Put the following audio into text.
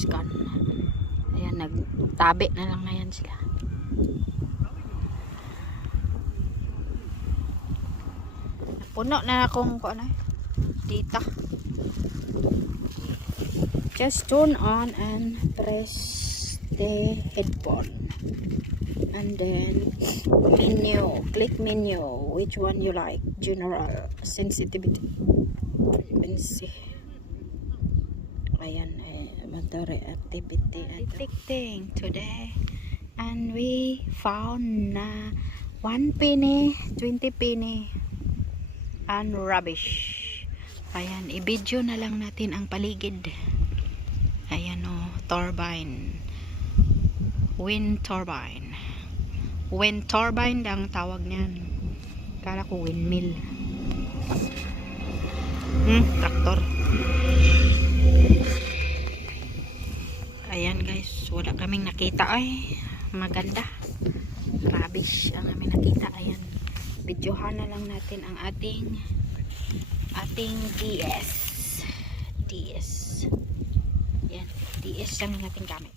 trash can. Ayan, nagtabi na lang na yan sila. Puno na akong ano, data. Just turn on and press the headphone. And then menu, click menu, which one you like, general, sensitivity, frequency. Ayan, battery activity, detecting today. And we found na 1 penny, 20 penny, and rubbish. Ayan, i-video na lang natin ang paligid. Ayan o, turbine. Wind turbine. Wind turbine ang tawag niyan. Kala ko windmill. Traktor. Ayan guys, wala kaming nakita ay maganda. Rubbish ang aming nakita. Ayan, videohan na lang natin ang ating DS. Yan, DS ang ating gamit.